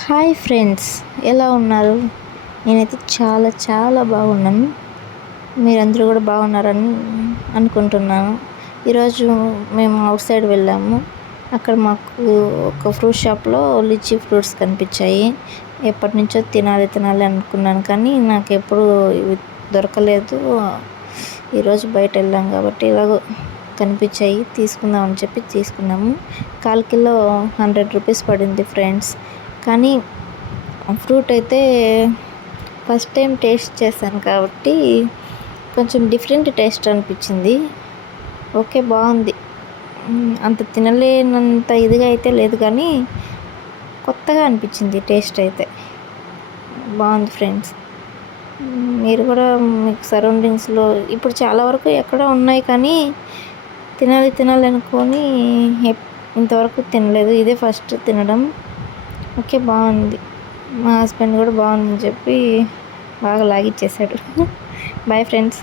Hi friends ఎలా ఉన్నారు? నేనైతే చాలా చాలా బాగున్నాను. మీరందరూ కూడా బాగున్నారని అనుకుంటున్నాను. ఈరోజు మేము అవుట్ సైడ్ వెళ్ళాము. అక్కడ మాకు ఒక ఫ్రూట్ షాప్లో లిచీ ఫ్రూట్స్ కనిపించాయి. ఎప్పటి నుంచో తినాలి తినాలి అనుకున్నాను కానీ నాకు ఎప్పుడు ఇవి దొరకలేదు. ఈరోజు బయట వెళ్ళాం కాబట్టి ఇలాగో కనిపించాయి. తీసుకుందామని చెప్పి తీసుకున్నాము. కాల్ కిలో హండ్రెడ్ రూపీస్ పడింది ఫ్రెండ్స్. కానీ ఫ్రూట్ అయితే ఫస్ట్ టైం టేస్ట్ చేశాను కాబట్టి కొంచెం డిఫరెంట్ టేస్ట్ అనిపించింది. ఓకే బాగుంది. అంత తినలేనంత ఇదిగా అయితే లేదు కానీ కొత్తగా అనిపించింది టేస్ట్ అయితే. బాగుంది ఫ్రెండ్స్. మీరు కూడా మీకు సరౌండింగ్స్లో ఇప్పుడు చాలా వరకు ఎక్కడ ఉన్నాయి కానీ తినాలి తినాలి అనుకొని ఇంతవరకు తినలేదు. ఇదే ఫస్ట్ తినడం. ఓకే బాగుంది. మా హస్బెండ్ కూడా బాగుందని చెప్పి బాగా లాగిచ్చేసాడు. Bye friends.